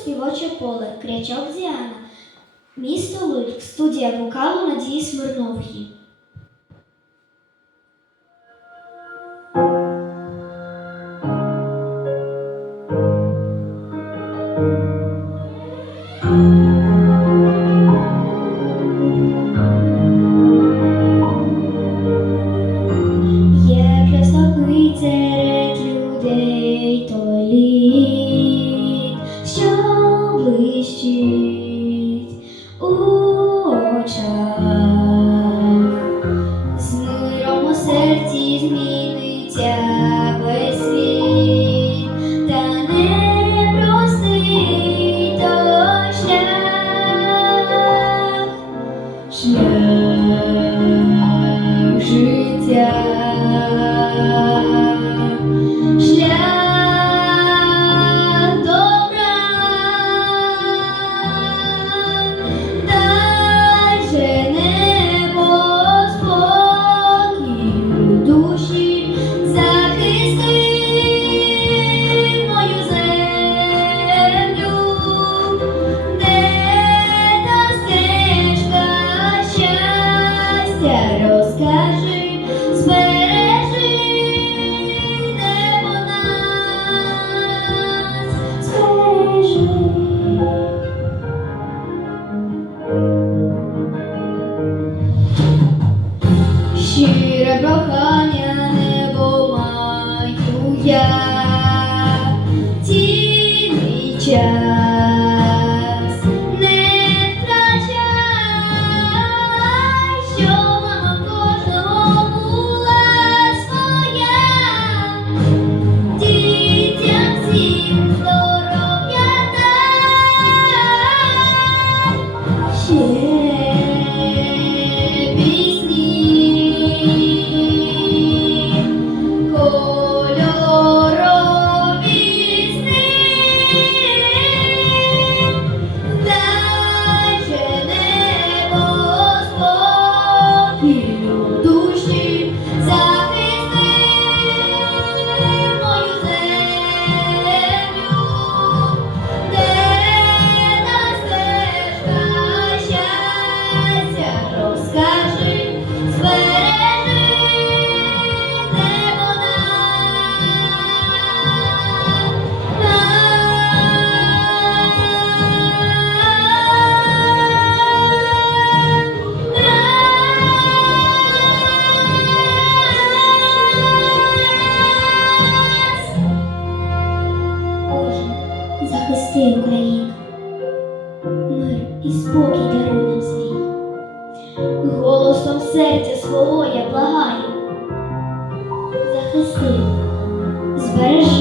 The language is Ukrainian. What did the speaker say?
співоче поле, крячок Діана. Місто Луцьк, студія вокалу Надії Смирнової. Є блищить миром у серці зміниться світ, та не простий той шлях життя, 又何年 і спокій даруй нам свій. Голосом серця свого я благаю. Захисти, збережи